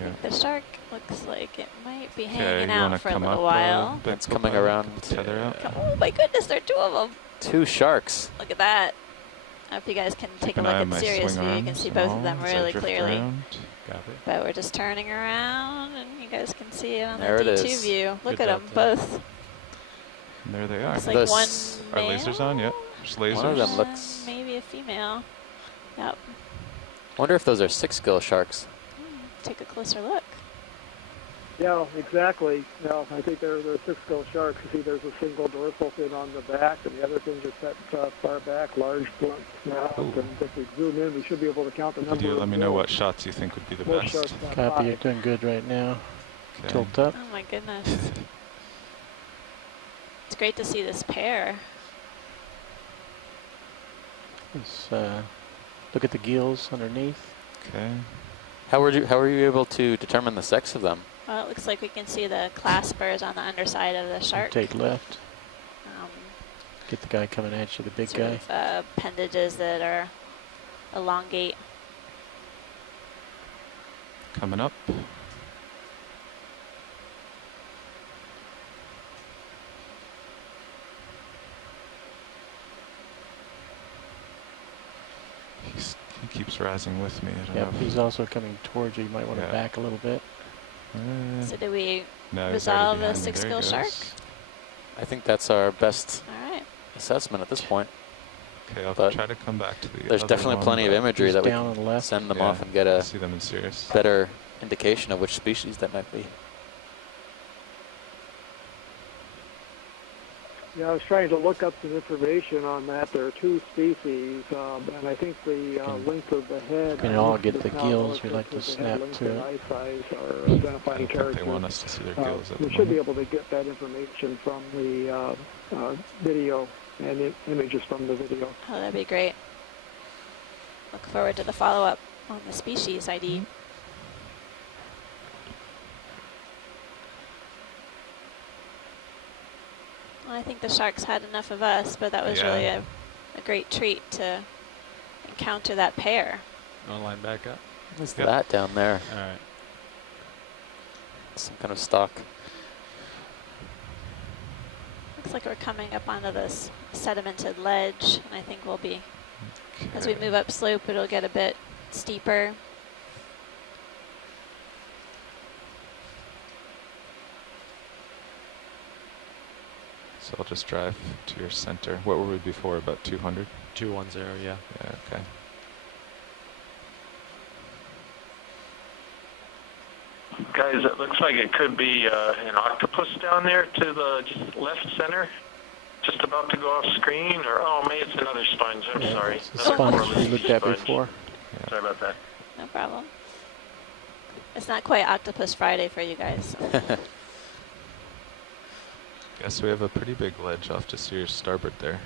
Yeah. The shark looks like it might be Okay, hanging you out wanna for a come little up while. bit, It's coming co-pilot? around Tether out. Oh my goodness, there are two of them. 2 sharks. Look at that. I hope you guys can take a An look eye at on the my serious swing view. You can arms see and both all of them as I really drift clearly. around. Copy. But we're just turning around, and you guys can see it on There the it D2 is. view. Look Good at them job, Tim. both. And there they are. Looks like This- one Are male, lasers on? Yep. There's lasers. One of them and looks- maybe a female. Yep. Wonder if those are 6-gill sharks. Take a closer look. Yeah, exactly. Yeah, I think they're 6-gill sharks. You see there's a single dorsal fin on the back, and the other fins are set far back, large blunt snout. Ooh. And if we zoom in, we should be able to count the number Video, of let me know what gills. shots you think would be the Most best. sharks have Copy, 5. you're doing good right now. Okay. Tilt up. Oh my goodness. It's great to see this pair. Let's look at the gills underneath. Okay. How were you able to determine the sex of them? Well, it looks like we can see the claspers on the underside of the shark. Take left. Get the guy coming at you, the big guy. Appendages that are elongate. Coming up. He keeps rising with me. I don't know. He's also coming towards you. You might want to back a little bit. So do we No, resolve a 6-gill shark? I think that's our best All right. assessment at this point. Okay, I'll But try to come back to the there's other definitely one, plenty of but imagery He's that we down on the can left. send them Yeah, off and get a see them in serious. better indication of which species that might be. Yeah, I was trying to look up some information on that. There are two species, and I think the length of the head. Can all get the is now gills. We relative like to the snap head length to and it. eye size are I identifying don't think characters. they want us to see their gills at the We should be moment. able to get that information from the video and images from the video. Oh, that'd be great. Look forward to the follow-up on the species ID. Well, I think the sharks had enough of us, but that was really a great treat to encounter that pair. On line back up. What's that down there? All right. Some kind of stock. Looks like we're coming up onto this sedimented ledge, and I think we'll be, as we move up slope, it'll get a bit steeper. So I'll just drive to your center. What were we before? About 200? 210, yeah. Yeah, okay. Guys, it looks like it could be an octopus down there to the just left center. Just about to go off screen, or maybe it's another sponge. I'm sorry. It's the sponge we looked at Sponge. before. Sorry about that. No problem. It's not quite Octopus Friday for you guys. Guess we have a pretty big ledge off to your starboard there.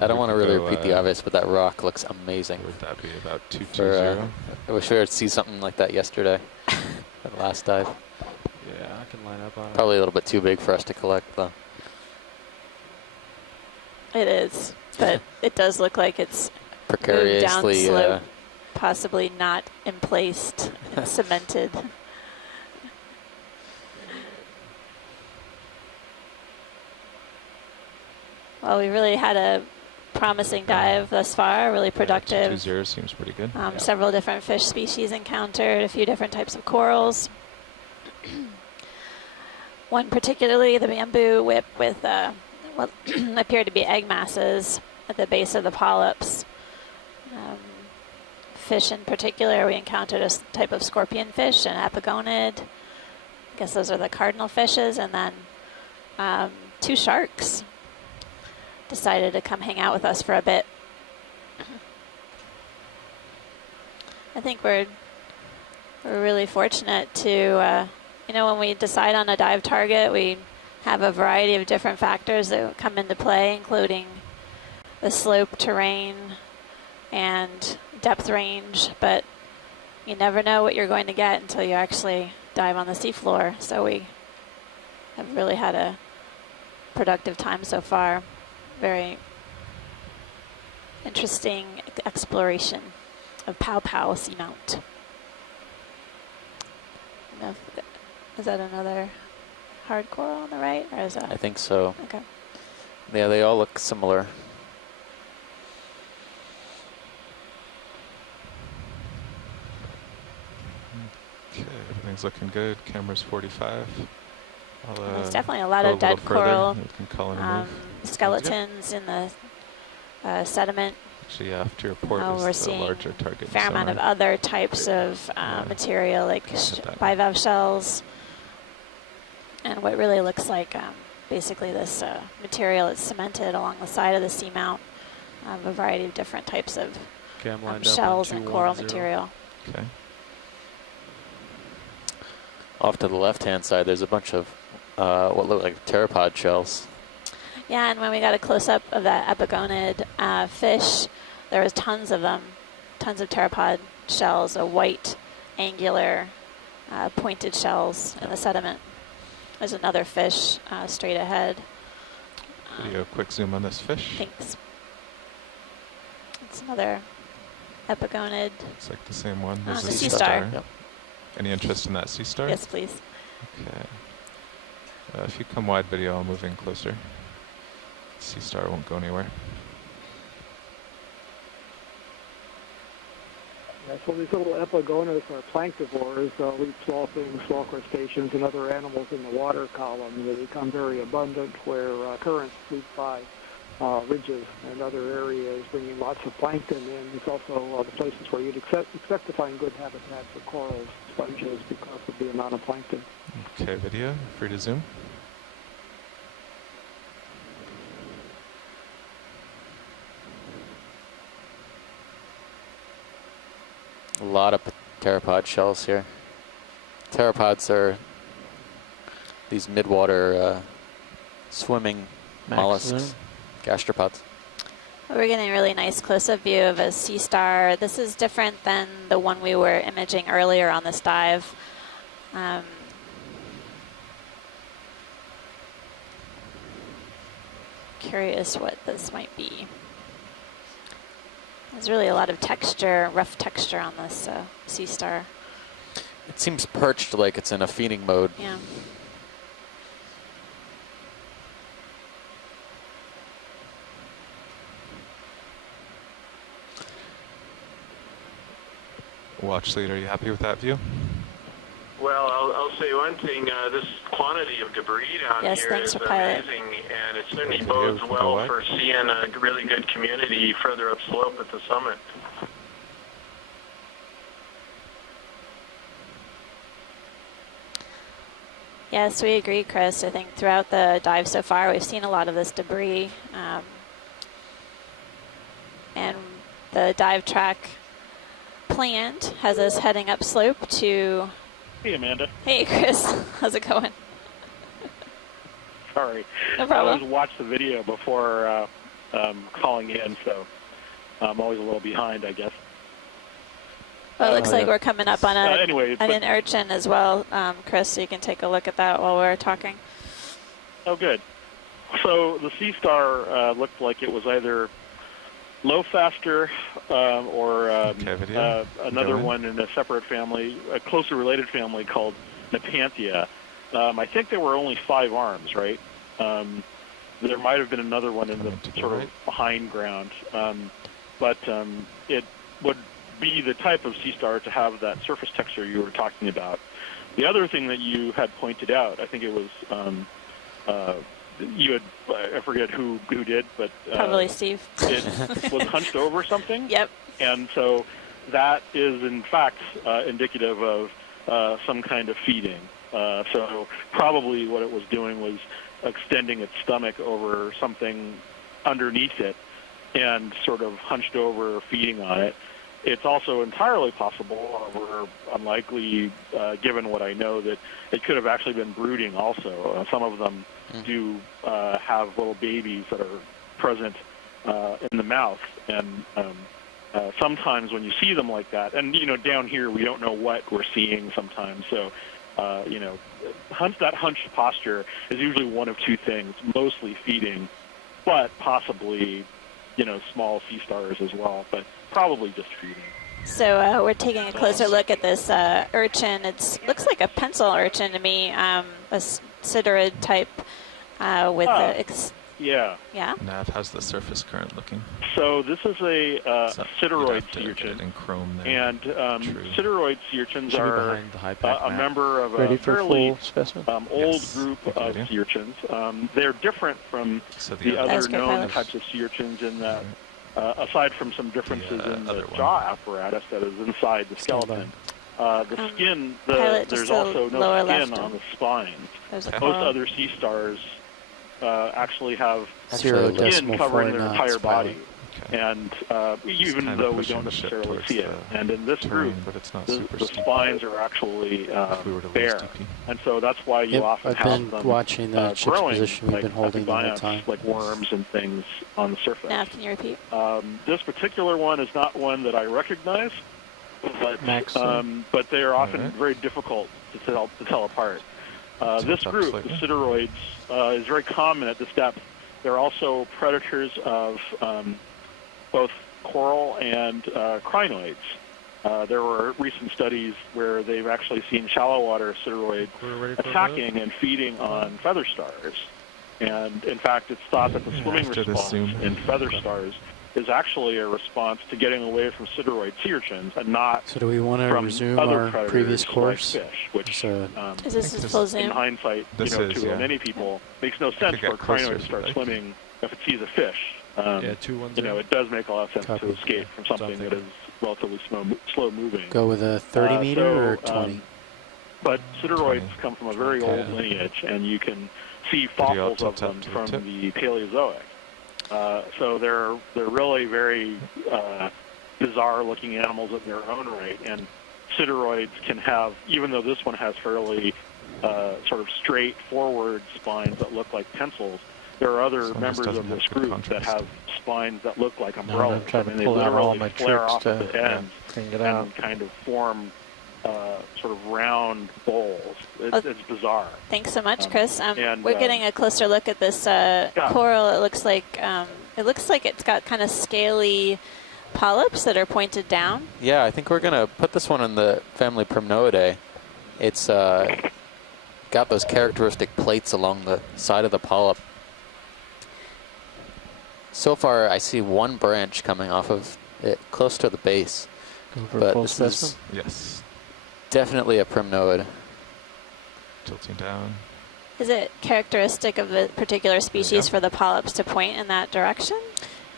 I don't We want to could really go, repeat the obvious, but that rock looks amazing. Would that be about For, 220? I wish we would see something like that yesterday. That last dive. Yeah, I can line up on it. Probably a little bit too big for us to collect, though. It is, but it does look like it's moved down Precariously. slope, possibly not emplaced and cemented. Well, we really had a promising dive thus far, really productive. 220 seems pretty good. Several different fish species encountered, a few different types of corals. One particularly, the bamboo whip with what appeared to be egg masses at the base of the polyps. Fish in particular, we encountered a type of scorpion fish, an apigonid. I guess those are the cardinal fishes. And then 2 sharks decided to come hang out with us for a bit. I think we're really fortunate to, when we decide on a dive target, we have a variety of different factors that come into play, including the slope, terrain, and depth range, but you never know what you're going to get until you actually dive on the seafloor. So we have really had a productive time so far. Very interesting exploration of Pow Pow Seamount. Is that another hard coral on the right, or is that? I think so. Okay. Yeah, they all look similar. Okay, everything's looking good. Camera's 45. There's definitely a lot go of dead little further. coral, We can call and move. skeletons in the sediment. Actually, yeah, after your port We're is the seeing larger target. a fair amount of other types of material, like bivalve shells, and what really looks like basically this material is cemented along the side of the seamount. A variety of different types of shells and coral material. Okay. Off to the left-hand side, there's a bunch of what look like pteropod shells. Yeah, and when we got a close-up of that apigonid fish, there was tons of them, tons of pteropod shells, a white, angular, pointed shells in the sediment. There's another fish straight ahead. Video quick zoom on this fish. Thanks. It's another epigonid. It's like the same one. It's There's a a sea star. Yep. Any interest in that sea star? Yes, please. Okay. If you come wide video, I'll move in closer. Sea star won't go anywhere. Yeah, so these little epigonus are planktivores, eat small things, small crustaceans, and other animals in the water column. They become very abundant where currents sweep by ridges and other areas, bringing lots of plankton in. It's also the places where you'd expect to find good habitat for corals, sponges, because of the amount of plankton. Okay, video, free to zoom. A lot of pteropod shells here. Pteropods are these midwater swimming mollusks, gastropods. We're getting a really nice close-up view of a sea star. This is different than the one we were imaging earlier on this dive. Curious what this might be. There's really a lot of texture, rough texture on this sea star. It seems perched like it's in a feeding mode. Yeah. Watch lead, are you happy with that view? Well, I'll say one thing. This quantity of debris down Yes, here thanks is for pilot. amazing, and it certainly bodes well for seeing a really good community further upslope at the summit. Yes, we agree, Chris. I think throughout the dive so far, we've seen a lot of this debris. And the dive track planned has us heading upslope to... Hey, Amanda. Hey, Chris. How's it going? Sorry. No problem. I always watch the video before calling in, so I'm always a little behind, I guess. Well, it looks like we're coming up on an urchin as well, Chris, so you can take a look at that while we're talking. Oh, good. So the sea star looked like it was either low faster or another one in a separate family, a closely related family called Nepanthia. I think there were only 5 arms, right? There might have been another one in the sort of behind ground, but it would be the type of sea star to have that surface texture you were talking about. The other thing that you had pointed out, I think it was you had, I forget who did, but probably Steve. It was hunched over something. Yep. And so that is in fact indicative of some kind of feeding. So probably what it was doing was extending its stomach over something underneath it and sort of hunched over, feeding on it. It's also entirely possible, or unlikely, given what I know, that it could have actually been brooding also. Some of them do have little babies that are present in the mouth, and sometimes when you see them like that, and down here we don't know what we're seeing sometimes, so that hunched posture is usually one of two things, mostly feeding, but possibly small sea stars as well, but probably just feeding. So we're taking a closer look at this urchin. It looks like a pencil urchin to me, a sideroid type with yeah. Yeah. Nav, how's the surface current looking? So this is a sideroid sea urchin, in chrome there. and sideroid sea urchins are a map. member of Ready a for fairly specimen? old group of sea urchins. They're different from the other known types of sea urchins in that, aside from some differences in the jaw apparatus that is inside the skeleton. The skin, there's also no skin on the spine. Most other sea stars actually have skin covering their entire body. And even kind of though we pushing don't the ship necessarily towards see it. the And in this terrain, group, but it's not the super steep. spines are actually If we were to lose bare. DP. And so that's why you Yep, often I've have been them watching the ship's growing, position we've like been holding the whole epibionts, time. like worms and things on the surface. Nav, can you repeat? This particular one is not one that I recognize, but they are often very difficult to tell apart. This group, the sideroids, is very common at this depth. They're also predators of both coral and crinoids. There were recent studies where they've actually seen shallow water sideroids attacking and feeding on feather stars. And in fact, it's thought that the swimming response in feather stars is actually a response to getting away from sideroid sea urchins and not So do we want to from resume other our predators previous like course? fish, which Is this full zoom? in hindsight, to many people, makes no sense for a crinoid to start swimming if it sees a fish. Yeah, 210. It does make a lot of sense Copy. to escape from something that is relatively slow moving. Go with a 30 meter or 20? But sideroids come from a very old lineage, and you can see fossils of them from the Paleozoic. So they're really very bizarre-looking animals in their own right, and sideroids can have, even though this one has fairly sort of straightforward spines that look like pencils, there are other members of this group that have spines that look like umbrellas. I'm trying to they pull out all literally my flare tricks off at the to ends clean it and out. kind of form sort of round bowls. It's bizarre. Thanks so much, Chris. and, we're getting a closer look at this coral. It looks like it's got kind of scaly polyps that are pointed down. Yeah, I think we're going to put this one in the family Primnoidae. It's got those characteristic plates along the side of the polyp. So far, I see one branch coming off of it close to the base. But this is definitely a primnoid. Tilting down. Is it characteristic of the particular species for the polyps to point in that direction?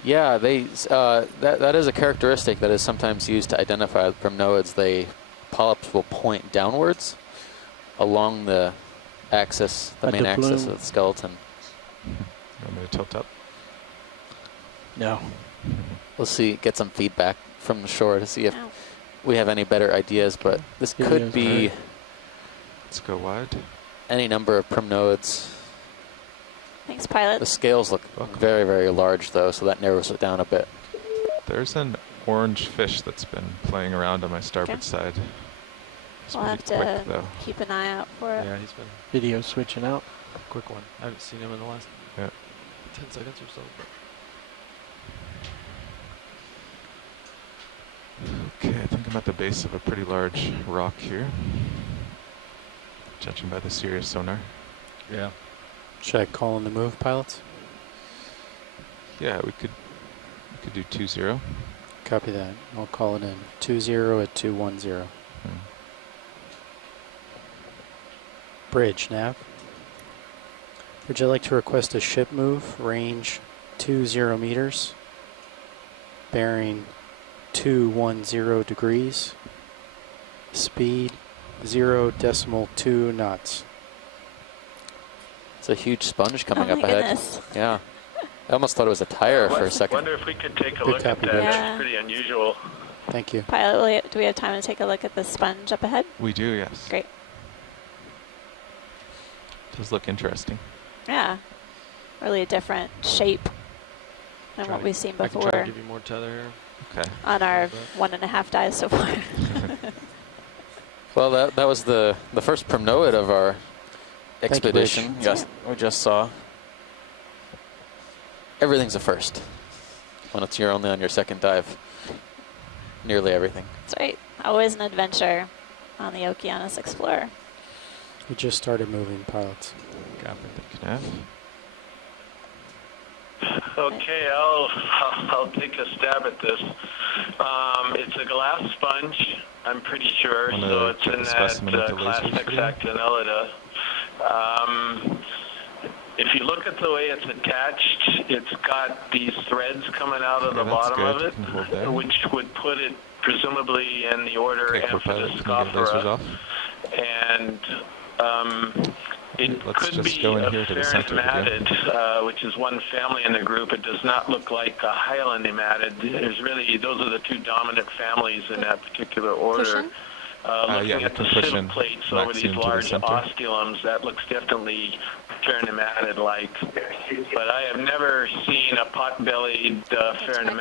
Yeah, that is a characteristic that is sometimes used to identify the primnoids. Polyps will point downwards along the axis, the main axis of the skeleton. You want me to tilt up? No. We'll see, get some feedback from the shore to see if we have any better ideas, but this could be... Let's go wide. Any number of primnoids. Thanks, pilot. The scales look very, very large, though, so that narrows it down a bit. There's an orange fish that's been playing around on my starboard side. It's We'll have to keep an eye out for it. Yeah, he's been video switching out. Quick one. I haven't seen him in the last 10 seconds or so. Okay, I think I'm at the base of a pretty large rock here. Judging by the Sirius sonar. Yeah. Should I call in the move, pilots? Yeah, we could do 2-0. Copy that. I'll call it in. 2-0 at 210. Bridge, nav. Would you like to request a ship move? Range 20 meters. Bearing 210 degrees. Speed 0.2 knots. It's a huge sponge coming Oh up my ahead. goodness. Yeah. I almost thought it was a tire for a I second. wonder if we could take a Good look at copy, that. Bridge. Yeah. It's pretty unusual. Thank you. Pilot, do we have time to take a look at the sponge up ahead? We do, yes. Great. Does look interesting. Yeah. Really a different shape than what we've seen I can try to before give you more tether here. Okay. on our 1.5 dives so far. Well, that was the first primnoid of our Thank you, expedition. Bridge. We just saw. Everything's a first when you're only on your second dive. Nearly everything. That's right. Always an adventure on the Okeanos Explorer. We just started moving, pilots. Thank you, Nav. Okay, I'll take a stab at this. It's a glass sponge, I'm pretty sure, so it's in that class Hexactinellida. If you look at the way it's attached, it's got these threads coming out of the bottom of it, which would put it presumably in the order Amphitoscophora. And It Let's could just be go in a here to the center again. Farnematid, which is one family in the group. It does not look like a Highland nematid. Those are the two dominant families in that particular order. Cushion? Looking yeah, at the cushion civ plates over Maxium these to the large center. osculums, that looks definitely Farnematid-like. But I have never seen a pot-bellied Farnematid